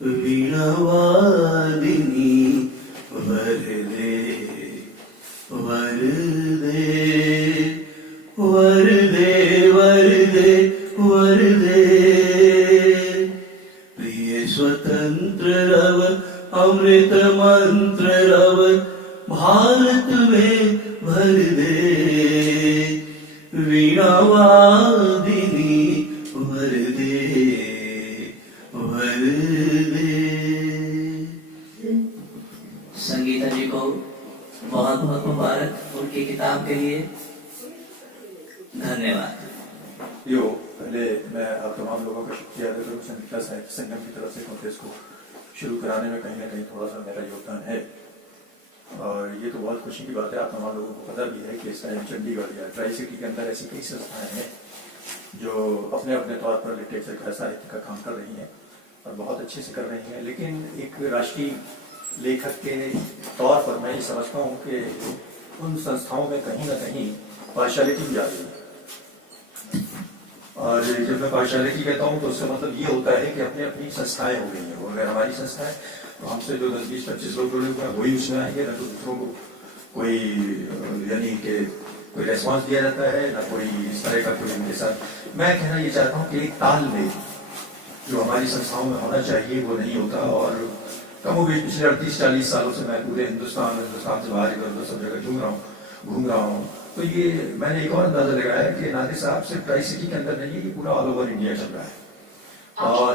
वीणावादिनी वरदे वरदे वरदे वरदे वरदे प्रिय स्वतंत्र रव अमृत मंत्र रव भारत में भर दे वीणावादिनी वरदे वरदे। संगीता जी को बहुत बहुत मुबारक उनकी किताब के लिए। धन्यवाद। यो पहले मैं आप तमाम लोगों का शुक्रिया अदा करूँ संगीता साहित्य संगम की तरफ से, क्योंकि इसको शुरू कराने में कहीं ना कहीं थोड़ा सा मेरा योगदान है। और ये तो बहुत खुशी की बात है, आप तमाम लोगों को पता भी है कि इस टाइम चंडीगढ़ या ट्राई सिटी के अंदर ऐसी कई संस्थाएं हैं जो अपने अपने तौर पर लिटरेचर का साहित्य का काम कर रही हैं और बहुत अच्छे से कर रही हैं। लेकिन एक राष्ट्रीय लेखक के तौर पर मैं ये समझता हूँ कि उन संस्थाओं में कहीं ना कहीं पार्शियलिटी भी आ गई है। और जब मैं पार्शियलिटी कहता हूँ तो उसका मतलब ये होता है कि अपनी अपनी संस्थाएं हो गई हैं। वो अगर हमारी संस्थाएं तो हमसे जो 10-20-25 लोग जुड़े हुए हैं वही उसमें आएंगे, ना तो दूसरों को कोई यानी कि कोई रेस्पॉन्स दिया जाता है, ना कोई इस तरह का कोई उनके साथ। मैं कहना ये चाहता हूँ कि एक तालमेल जो हमारी संस्थाओं में होना चाहिए वो नहीं होता। और कमोबेश पिछले 38-40 सालों से मैं पूरे हिंदुस्तान से बाहर इधर उधर सब जगह घूम रहा हूँ। तो ये मैंने एक और अंदाजा लगाया है कि नादिर साहब सिर्फ ट्राई सिटी के अंदर नहीं है, ये पूरा ऑल ओवर इंडिया चल रहा है। और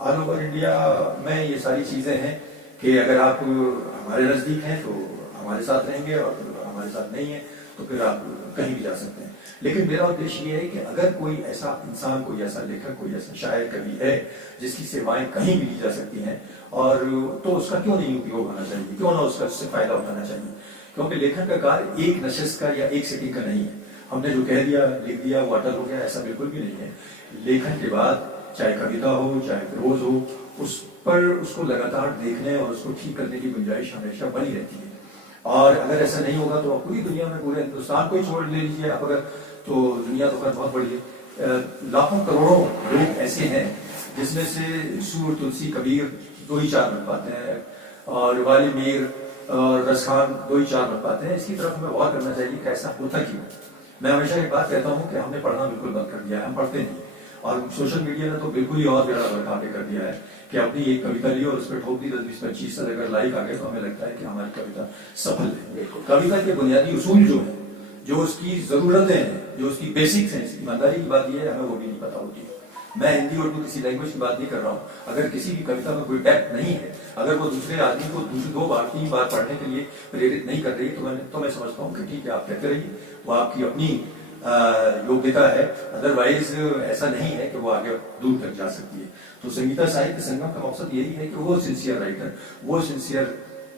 ऑल ओवर इंडिया में ये सारी चीजें हैं कि अगर आप हमारे नजदीक हैं तो हमारे साथ रहेंगे, और हमारे साथ नहीं है तो फिर आप कहीं भी जा सकते हैं। लेकिन मेरा उद्देश्य ये है कि अगर कोई ऐसा इंसान, कोई ऐसा लेखक, कोई ऐसा शायर कवि है जिसकी सेवाएं कहीं भी ली जा सकती हैं, और तो उसका क्यों नहीं उपयोग होना चाहिए, क्यों ना उसका उससे फायदा उठाना चाहिए। क्योंकि लेखन का कार्य एक नशिस्त का या एक सिटिंग का नहीं है। हमने जो कह दिया, लिख दिया, वो अटल हो गया, ऐसा बिल्कुल भी नहीं है। लेखन के बाद चाहे कविता हो, चाहे प्रोज हो, उस पर उसको लगातार देखने और उसको ठीक करने की गुंजाइश हमेशा बनी रहती है। और अगर ऐसा नहीं होगा तो पूरी दुनिया में, पूरे हिंदुस्तान को ही छोड़ ले लीजिए आप अगर, तो दुनिया तो खैर बहुत बड़ी है। लाखों करोड़ों लोग ऐसे हैं जिसमें से सूर, तुलसी, कबीर 2 ही 4 बन पाते हैं, और वाली मीर और रसखान 2 ही 4 बन पाते हैं। इसकी तरफ हमें गौर करना चाहिए कि ऐसा होता क्यों। मैं हमेशा एक बात कहता हूँ कि हमने पढ़ना बिल्कुल बंद कर दिया है, हम पढ़ते नहीं। और सोशल मीडिया ने तो बिल्कुल ही और बेड़ा गर्क आगे कर दिया है कि अपनी एक कविता ली और उस पर ठोक दी 10-20-25 अगर लाइक आ गए तो हमें लगता है कि हमारी कविता सफल है। कविता के बुनियादी उसूल जो है, जो उसकी जरूरतें हैं, जो उसकी बेसिक्स हैं, ईमानदारी की बात यह है हमें वो भी नहीं पता होती है। मैं हिंदी उर्दू किसी लैंग्वेज की बात नहीं कर रहा हूँ। अगर किसी भी कविता में कोई डेप्थ नहीं है, अगर वो दूसरे आदमी को 2 बार 3 बार पढ़ने के लिए प्रेरित नहीं कर रही, तो मैं समझता हूँ कि ठीक है, आप कहते रहिए, वो आपकी अपनी योग्यता है। अदरवाइज ऐसा नहीं है कि वो आगे दूर तक जा सकती है। तो संगीता साहित्य संगम का मकसद यही है कि वो सिंसियर राइटर, वो सिंसियर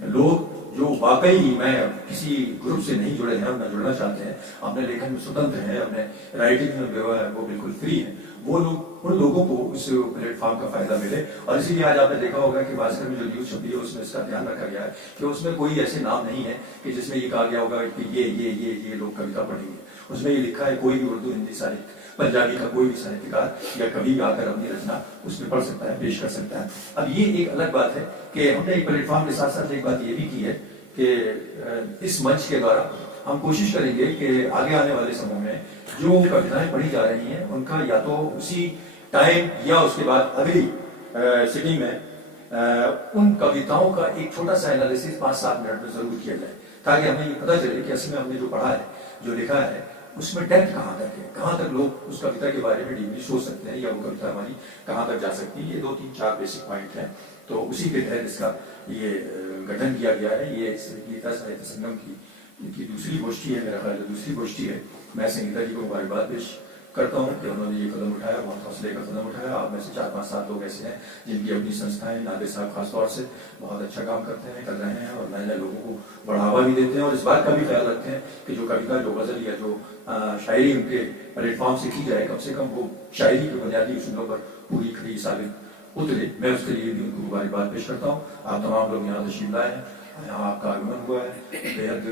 लोग जो वाकई में किसी ग्रुप से नहीं जुड़े हैं, न जुड़ना चाहते हैं, अपने लेखन में स्वतंत्र हैं, अपने राइटिंग में जो है वो बिल्कुल फ्री है, वो लोग, उन लोगों को इस प्लेटफॉर्म का फायदा मिले। और इसीलिए आज आपने देखा होगा कि भास्कर में जो न्यूज छपी है उसमें इसका ध्यान रखा गया है कि उसमें कोई ऐसे नाम नहीं है कि जिसमें ये कहा गया होगा कि ये लोग कविता पढ़ेंगे। उसमें ये लिखा है कोई भी उर्दू, हिंदी साहित्य, पंजाबी का कोई भी साहित्यकार या कवि आकर अपनी रचना उसमें पढ़ सकता है, पेश कर सकता है। अब ये एक अलग बात है कि हमने एक प्लेटफॉर्म के साथ साथ एक बात ये भी की है कि इस मंच के द्वारा हम कोशिश करेंगे कि आगे आने वाले समय में जो कविताएं पढ़ी जा रही हैं उनका या तो उसी टाइम या उसके बाद अगली सिटिंग में उन कविताओं का एक छोटा सा एनालिसिस 5-7 मिनट में जरूर किया जाए, ताकि हमें ये पता चले कि असल में हमने जो पढ़ा है, जो लिखा है, उसमें डेप्थ कहाँ तक है, कहाँ तक लोग उस कविता के बारे में डीपली सोच सकते हैं, या वो कविता हमारी कहाँ तक जा सकती है। ये 2-3-4 बेसिक पॉइंट हैं। तो उसी के तहत इसका ये गठन किया गया है। ये संगीता साहित्य संगम की दूसरी गोष्ठी है, मेरा ख्याल दूसरी गोष्ठी है। मैं संगीता जी को मुबारकबाद पेश करता हूँ कि उन्होंने ये कदम उठाया, बहुत हौसले का कदम उठाया। आप में से 4-5-7 लोग ऐसे हैं जिनकी अपनी संस्थाएं, नादिर साहब खासतौर से बहुत अच्छा काम करते हैं, कर रहे हैं, और नए नए लोगों को बढ़ावा भी देते हैं, और इस बात का भी ख्याल रखते हैं कि जो कविता, जो गजल या जो शायरी उनके प्लेटफॉर्म से की जाए, कम से कम वो शायरी के बुनियादी उसूलों पर पूरी खरी साबित उतरे। मैं उसके लिए भी उनको मुबारकबाद पेश करता हूँ। आप तमाम लोग यहाँ तशरीफ लाए हैं, यहाँ आपका आगमन हुआ है, बेहद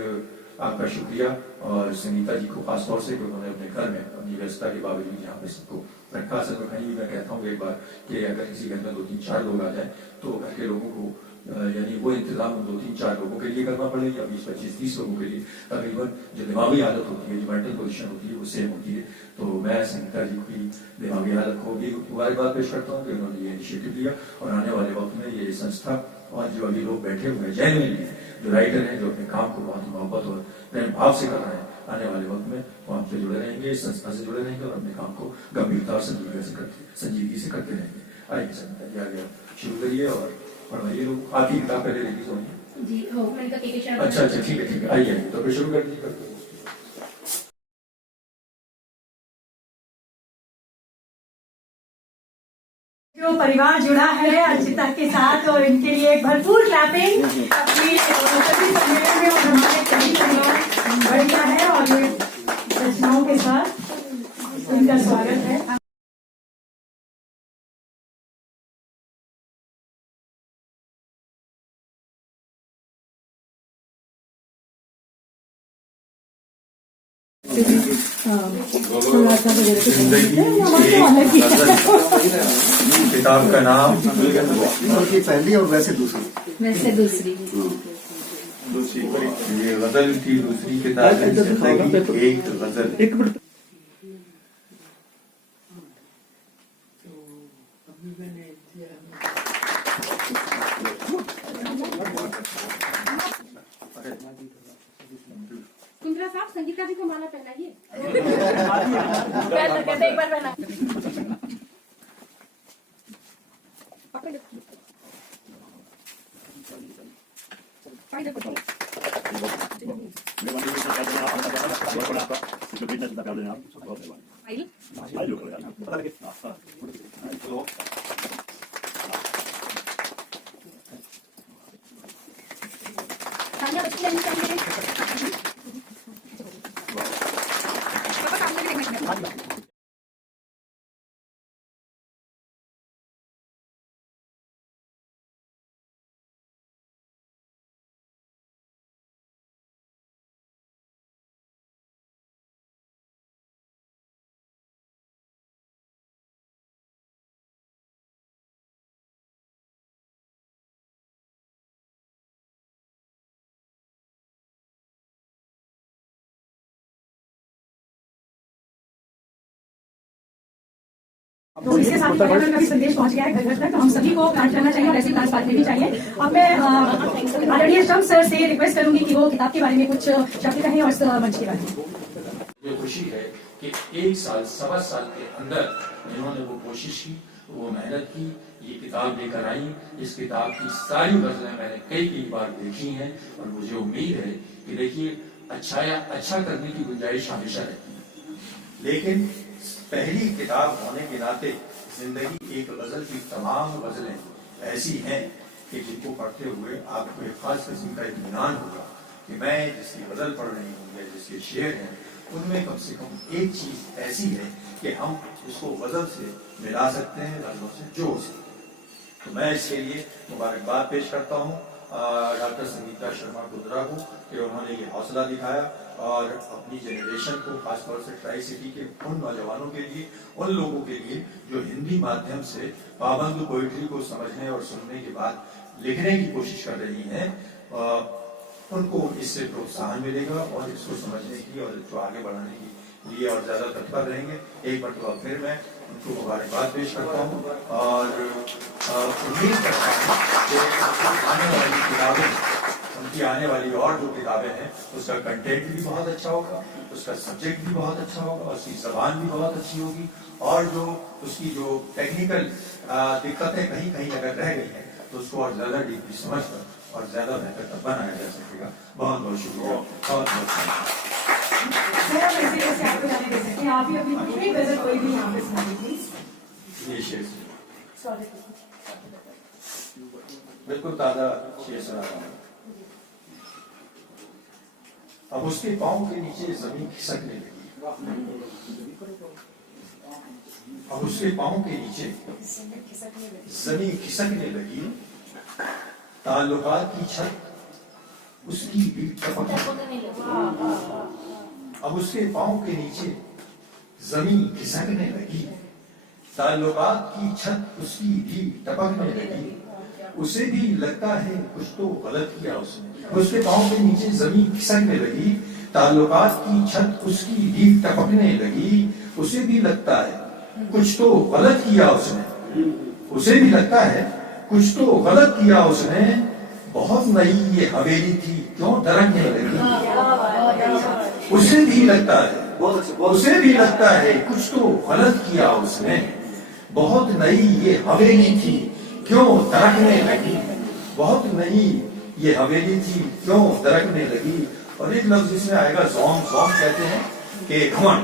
आपका शुक्रिया। और संगीता जी को खासतौर से कि उन्होंने अपने घर में अपनी व्यस्तता के बावजूद यहाँ पे सबको रखा। असल में कहीं भी मैं कहता हूँ एक बार कि अगर किसी घर में 2-3-4 लोग आ जाए तो घर के लोगों को यानी वो इंतजाम 2-3-4 लोगों के लिए करना पड़ेगा या 20-25-30 लोगों के लिए तकरीबन जो दिमागी आदत होती है, जो मेंटल पोजीशन होती है वो सेम होती है। तो मैं संगीता जी की दिमागी हालत को भी मुबारकबाद पेश करता हूँ कि उन्होंने ये इनिशिएटिव लिया और आने वाले वक्त में ये संस्था और जो अभी लोग बैठे हुए हैं जेन्युइनली जो राइटर हैं, जो अपने काम को बहुत मोहब्बत और प्रेम भाव से कर रहे हैं, आने वाले वक्त में वो हमसे जुड़े रहेंगे, इस संस्था से जुड़े रहेंगे और अपने काम को गंभीरता और संजीदगी से करते रहेंगे। आइए संगीता जी आगे शुरू करिए और पढ़ाइए। लोग आपकी किताब पहले रिलीज होनी जी हो मैंने कहा कि अच्छा ठीक है आइए तो फिर शुरू कर दीजिए। जो परिवार जुड़ा है अर्चिता के साथ और इनके लिए एक भरपूर क्लैपिंग अपनी सभी सम्मेलन में और हमारे सभी परिवार बढ़िया है और ये रचनाओं के साथ उनका स्वागत है। किताब का नाम की पहली और वैसे दूसरी ये गजल की दूसरी किताब है, जिंदगी एक गजल। कुंद्रा साहब संगीता जी को माला पहनाइए। एक बार पहना तो इसके साथ पर्यावरण का भी संदेश पहुंच गया है घर घर तक। हम सभी को प्लांट करना चाहिए और ऐसी प्लांट्स बांटने भी चाहिए। अब मैं आदरणीय श्रम सर से रिक्वेस्ट करूंगी कि वो किताब के बारे में कुछ शब्द कहें और इस मंच के बारे में। मुझे खुशी है कि 1 साल 1.25 साल के अंदर इन्होंने वो कोशिश की, वो मेहनत की, ये किताब लेकर आई। इस किताब की सारी गजलें मैंने कई बार देखी हैं और मुझे उम्मीद है कि देखिए अच्छा करने की गुंजाइश हमेशा रहती है, लेकिन पहली किताब होने के नाते जिंदगी एक गजल की तमाम गजलें ऐसी हैं कि जिनको पढ़ते हुए आपको एक खास किस्म का इत्मीनान होगा कि मैं जिसकी गजल पढ़ रही हूँ या जिसके शेर हैं उनमें कम से कम एक चीज ऐसी है कि हम उसको गजल से मिला सकते हैं, गजलों से जोड़ सकते हैं। तो मैं इसके लिए मुबारकबाद पेश करता हूँ डॉक्टर संगीता शर्मा कुंद्रा को कि उन्होंने ये हौसला दिखाया और अपनी जनरेशन को, खासतौर से ट्राई सिटी के उन नौजवानों के लिए, उन लोगों के लिए जो हिंदी माध्यम से पाबंद पोइट्री को समझने और सुनने के बाद लिखने की कोशिश कर रही हैं, उनको इससे प्रोत्साहन मिलेगा और इसको समझने की और इसको आगे बढ़ाने के लिए और ज्यादा तत्पर रहेंगे। एक मरतबा फिर मैं उनको मुबारकबाद पेश करता हूँ और उम्मीद करता हूँ कि आने वाली किताबें, उनकी आने वाली और जो किताबें हैं उसका कंटेंट भी बहुत अच्छा होगा, उसका सब्जेक्ट भी बहुत अच्छा होगा, उसकी जबान भी बहुत अच्छी होगी और जो उसकी जो टेक्निकल दिक्कतें कहीं अगर रह गई हैं तो उसको और ज्यादा डीपली समझकर और ज्यादा बेहतर बनाया जा सकेगा। बहुत बहुत शुक्रिया, बहुत बहुत आप ही अपनी पूरी गजल कोई भी यहाँ पे सुनाइए प्लीज। ये शेर बिल्कुल ताजा शेर सुना रहा हूँ। अब उसके पांव के नीचे जमीन खिसकने लगी, अब उसके पांव के नीचे जमीन खिसकने लगी, ताल्लुकात की छत उसकी भी टपकने लगी। अब उसके पांव के नीचे जमीन खिसकने लगी, ताल्लुकात की छत उसकी भी टपकने लगी, उसे भी लगता है कुछ तो गलत किया उसने। उसके पाँव के नीचे जमीन खिसकने लगी, ताल्लुकात की छत उसकी भी टपकने लगी, उसे भी लगता है कुछ तो गलत किया उसने। उसे भी लगता है कुछ तो गलत किया उसने, बहुत नई ये हवेली थी क्यों दरकने लगी। उसे भी लगता है, उसे भी लगता है कुछ तो गलत किया उसने, बहुत नई ये हवेली थी क्यों दरकने लगी। बहुत नई ये हवेली थी क्यों दरकने लगी। और एक लफ्ज इसमें आएगा ज़ौम। ज़ौम कहते हैं कि घमंड।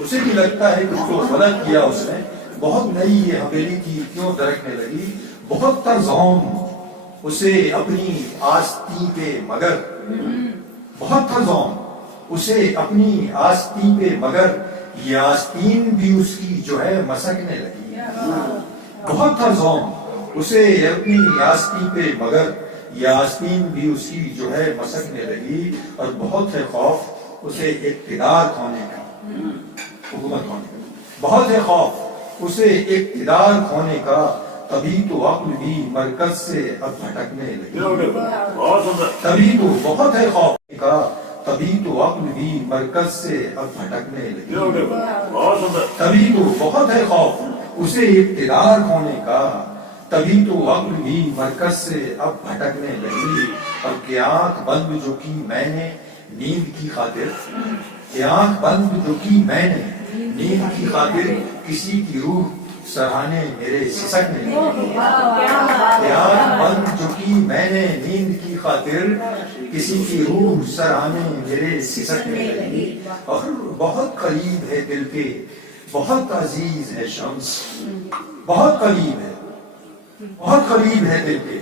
उसे भी लगता है कुछ तो गलत किया उसने, बहुत नई ये हवेली थी क्यों दरकने लगी। बहुत था ज़ौम उसे अपनी आस्तीं पे मगर, बहुत था ज़ौम उसे अपनी आस्तीं पे मगर, ये आस्तीन भी उसकी जो है मसकने लगी। बहुत था ज़ौम उसे अपनी आस्तीं पे मगर, ये आस्तीन भी उसकी जो है मसकने लगी। और बहुत है खौफ उसे इक़्तिदार खोने का, हुकूमत खोने का। बहुत है खौफ उसे इक़्तिदार खोने का, तभी तो अक्ल भी मरकज से अब भटकने लगी। तभी तो बहुत है खौफ का, तभी तो अक्ल भी मरकज से अब भटकने लगी। तभी तो बहुत है खौफ उसे इक़्तिदार खोने का, तभी तो अक्ल भी मरकज से अब भटकने लगी। और कि आंख बंद जो की मैंने नींद की खातिर, कि आंख बंद जो की मैंने नींद की खातिर, किसी की रूह सराहने मेरे सिसकने लगी। कि आंख बंद जो की मैंने नींद की खातिर, किसी की रूह सराहने मेरे सिसकने लगी। और बहुत करीब है दिल के, बहुत अजीज है शम्स, बहुत करीब है, बहुत करीब है दिल के,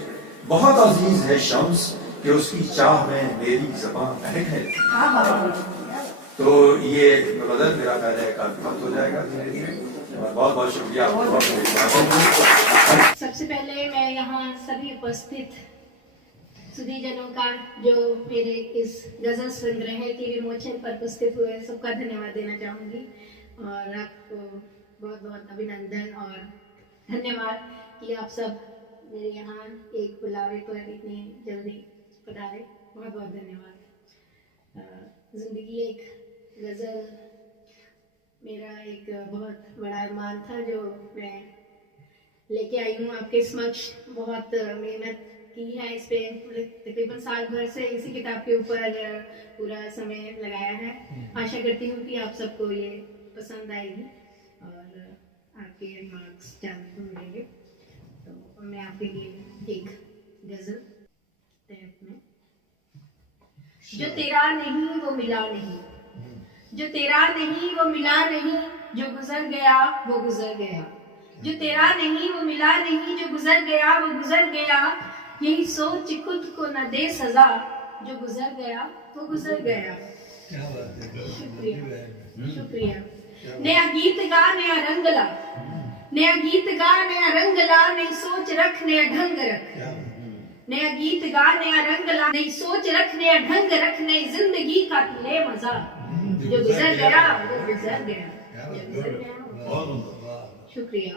बहुत अजीज है शम्स, कि उसकी चाह में मेरी ज़बान बहकने लगी। तो ये गज़ल मेरा ख्याल है काफी वक्त हो जाएगा जिंदगी में। बहुत बहुत शुक्रिया। सबसे पहले मैं यहाँ सभी उपस्थित सभी जनों का जो मेरे इस गजल संग्रह के विमोचन पर उपस्थित हुए सबका धन्यवाद देना चाहूँगी। और आपको बहुत बहुत अभिनंदन और धन्यवाद कि आप सब मेरे यहाँ एक बुलावे पर इतनी जल्दी पधारे। बहुत बहुत धन्यवाद। जिंदगी एक गजल मेरा एक बहुत बड़ा अरमान था जो मैं लेके आई हूँ आपके समक्ष। बहुत मेहनत की है इस पे, तकरीबन साल भर से इसी किताब के ऊपर पूरा समय लगाया है। आशा करती हूँ कि आप सबको ये पसंद आएगी और आपके रिमार्क्स जानने को मिलेंगे। तो मैं आपके लिए एक गजल तहत में, जो तेरा नहीं वो मिला नहीं, जो तेरा नहीं वो मिला नहीं, जो गुजर गया वो गुजर गया, जो तेरा नहीं वो मिला नहीं, जो गुजर गया वो गुजर गया, यही सोच खुद को न दे सजा, जो गुजर गया वो गुजर गया। शुक्रिया शुक्रिया। नया गीत गा नया रंग ला, नया गीत गा नया रंग ला, नई सोच रख नया ढंग रख। नया गीत गा नया रंग ला, नई सोच रख नया ढंग रख, नई जिंदगी का ले मजा, जो गुजर गया वो गुजर गया, जो गुजर गया। शुक्रिया।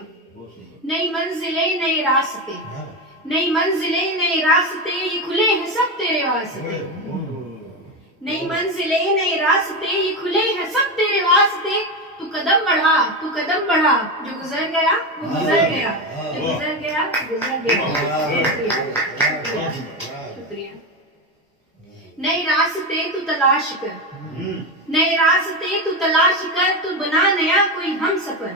नई मंजिलें नए रास्ते, नई मंजिलें नए रास्ते, ये खुले हैं सब तेरे वास्ते। नई मंजिलें नए रास्ते, ये खुले हैं सब तेरे वास्ते, तू कदम बढ़ा तू कदम बढ़ा, जो गुजर गया वो गुजर गया, जो गुजर गया गुजर गया। शुक्रिया। नए रास्ते तू तलाश कर, नए रास्ते तू तलाश कर, तू बना नया कोई हम सफर।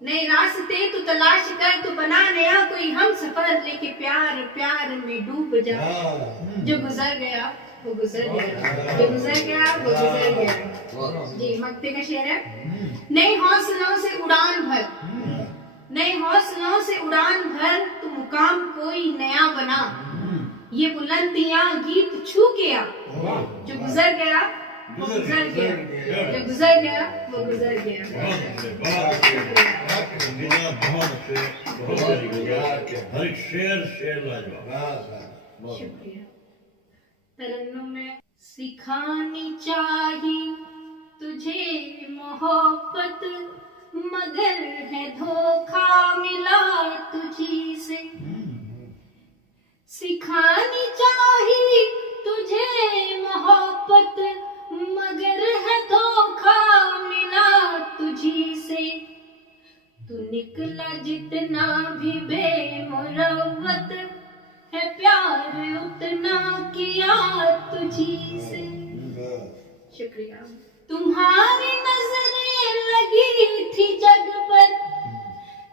नए रास्ते तू तलाश कर, तू बना नया कोई हम सफर, लेके प्यार प्यार में डूब जा, जो गुजर गया वो गुजर गया, जो गुजर गया वो गुजर गया। जी मक्ते का शेर है। नए हौसलों से उड़ान भर, नए हौसलों से उड़ान भर, तू मुकाम कोई नया बना, ये बुलंदियां गीत छू के आ, जो गुजर गया वो गुजर गया, जो गुजर गया वो गुजर गया। शुक्रिया। तरन्नुम में सिखानी चाहिए तुझे मोहब्बत, मगर है धोखा मिला तुझी से। सिखानी चाहिए तुझे मोहब्बत, मगर है धोखा मिला तुझी से। तू निकला जितना भी बेमुरव्वत, है प्यार उतना किया तुझी से। शुक्रिया। तुम्हारी नजरें लगी थी जग पर,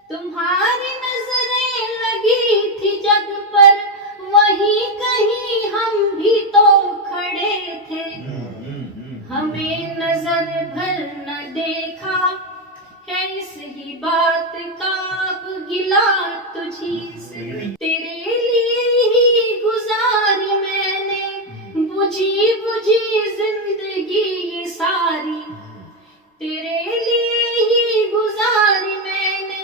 तुम्हारी नजरें लगी थी जग पर, वहीं कहीं हम भी तो खड़े थे। हमें नजर भर न देखा है इस ही बात का अब गिला तुझी से। तेरे लिए ही गुजारी मैंने बुझी बुझी जिंदगी ये सारी। तेरे लिए ही गुजारी मैंने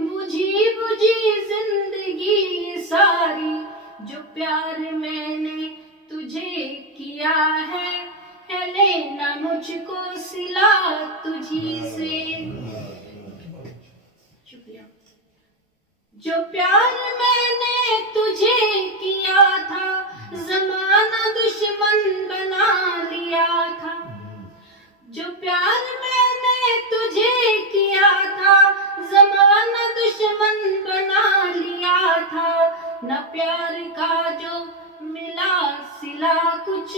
बुझी बुझी जिंदगी ये सारी। जो प्यार मैंने तुझे किया है लेना मुझको सिला तुझी से। शुक्रिया। जो प्यार मैंने तुझे किया था, जमाना दुश्मन बना लिया था। जो प्यार मैंने तुझे किया था, जमाना दुश्मन बना लिया था। न प्यार का जो मिला सिला कुछ,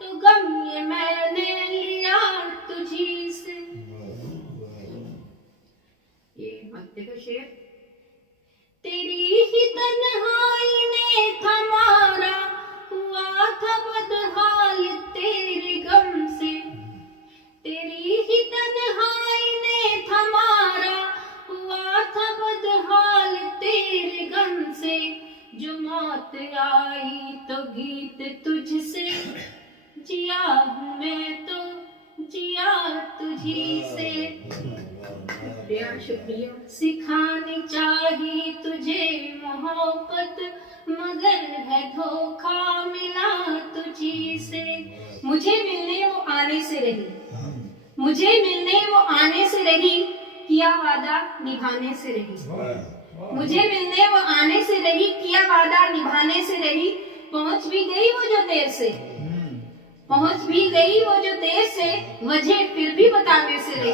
तो गम ये मैंने लिया तुझी से। ये मक्ते का शेर। तेरी ही तन्हाई ने थमारा हुआ था बदहाल तेरे गम से। तेरी ही तन्हाई ने थमारा हुआ था बदहाल तेरे गम से। जो मौत आई तो गीत तुझसे, जिया हूँ मैं तो जिया तुझी से। शुक्रिया शुक्रिया। सिखानी चाहिए तुझे मोहब्बत, मगर है धोखा मिला तुझी से। मुझे मिलने वो आने से रही, मुझे मिलने वो आने से रही, किया वादा निभाने से रही। मुझे मिलने वो आने से रही, किया वादा निभाने से रही। पहुंच भी गई वो जो देर से, पहुंच भी गई वो जो देर से, वजह फिर भी बताने से रही।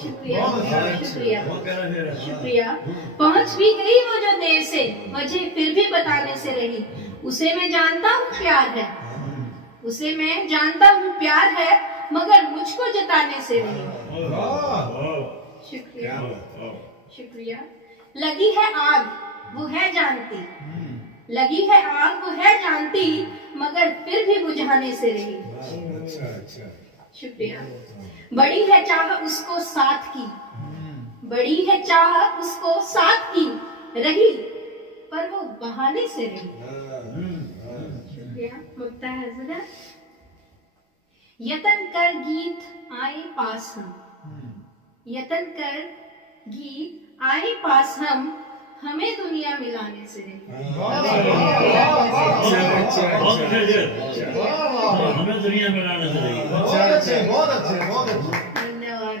शुक्रिया शुक्रिया शुक्रिया। पहुंच भी गई वो जो देर से, वजह फिर भी बताने से रही। उसे मैं जानता हूँ प्यार है, उसे मैं जानता हूँ प्यार है, मगर मुझको जताने से रही। शुक्रिया शुक्रिया। लगी है आग वो है जानती, लगी है आग वो है जानती, मगर फिर भी बुझाने से रही। शुक्रिया। बड़ी है चाह उसको साथ की, बड़ी है चाह उसको साथ की, रही पर वो बहाने से रही। शुक्रिया। मुक्ता है जरा। यतन कर गीत आए पास हम, यतन कर गीत आए पास हम, हमें दुनिया मिलाने से रही। हमें दुनिया मिलाने से रही। बहुत अच्छे धन्यवाद।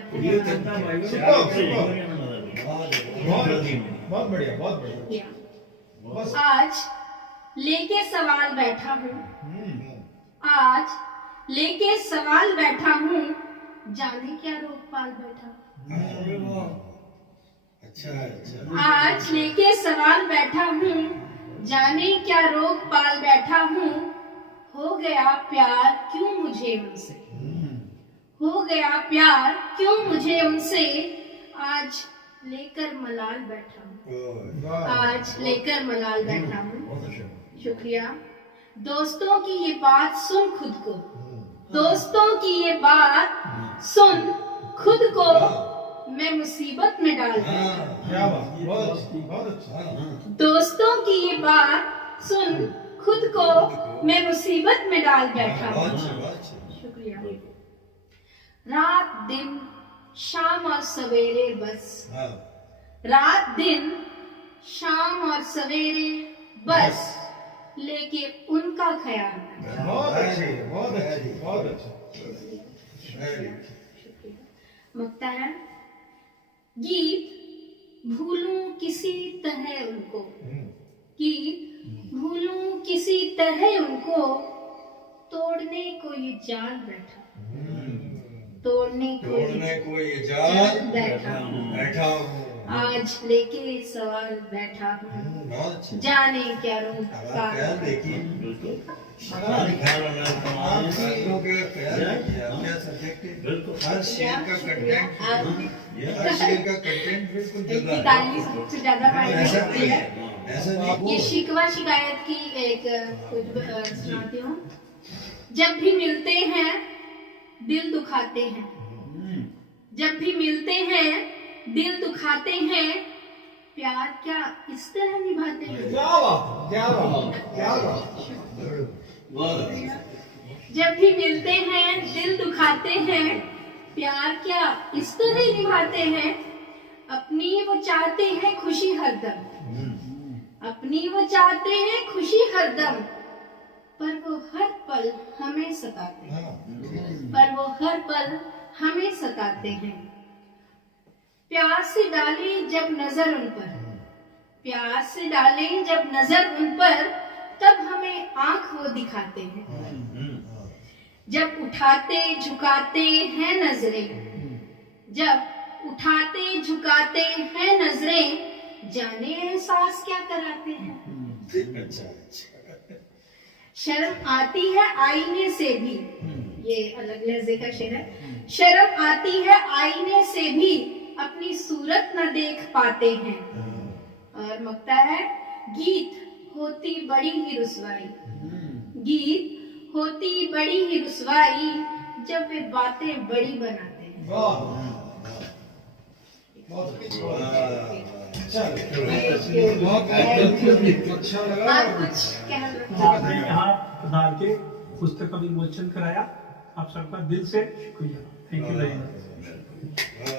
बहुत बढ़िया बहुत बढ़िया। आज लेके सवाल बैठा हूँ, आज लेके सवाल बैठा हूँ, जाने क्या रोक पाल बैठा। आज लेके सवाल बैठा हूँ, जाने क्या रोक पाल बैठा हूँ। हो गया प्यार क्यों मुझे उनसे, हो गया प्यार क्यों मुझे उनसे, आज लेकर मलाल बैठा हूँ, आज लेकर मलाल बैठा हूँ। शुक्रिया। दोस्तों की ये बात सुन खुद को, दोस्तों की ये बात सुन खुद को, मैं मुसीबत में डाल बैठा। दोस्तों की ये बात सुन खुद को, मैं मुसीबत में डाल बैठा। शुक्रिया। रात दिन शाम और सवेरे बस, रात दिन शाम और सवेरे बस, लेके उनका ख्याल। बहुत अच्छे बहुत अच्छे बहुत अच्छे। मुक्ता है। गीत भूलूं किसी तरह उनको, गीत भूलूं किसी तरह उनको, तोड़ने को ये जाल बैठा, तोड़ने को ये जाल बैठा हूँ, आज लेके सवाल बैठा हूँ, जाने क्या रूप का हर शेर का कंटेंट बिल्कुल जुदा है। ताली सबसे ज्यादा मायने रखती है। ऐसा नहीं ये शिकवा शिकायत की एक कुछ सुनाती हूँ। जब भी मिलते हैं दिल दुखाते हैं, जब भी मिलते हैं दिल दुखाते हैं, प्यार क्या इस तरह निभाते हैं। क्या बात, क्या बात, क्या बात। जब भी मिलते हैं दिल दुखाते हैं, प्यार क्या इस तरह निभाते हैं। अपनी वो चाहते हैं खुशी हरदम, अपनी वो चाहते हैं खुशी हरदम, पर वो हर पल हमें सताते हैं, पर वो हर पल हमें सताते हैं। प्यार से डाले जब नजर उन पर, प्यार से डाले जब नजर उन पर, तब हमें आंख वो दिखाते हैं। जब उठाते झुकाते हैं नजरें, जब उठाते झुकाते हैं नजरें, जाने एहसास क्या कराते हैं। शर्म आती है आईने से भी, ये अलग लहजे का शेर है। शर्म आती है आईने से भी, अपनी सूरत न देख पाते हैं। और मकता है, गीत होती बड़ी ही रुसवाई, गीत होती बड़ी ही रुसवाई, जब वे बातें बड़ी बनाते हैं। अच्छा लगा। आप कुछ कह रहे आपने यहाँ पधार के पुस्तक का विमोचन कराया, आप सबका दिल से शुक्रिया। Thank you very much.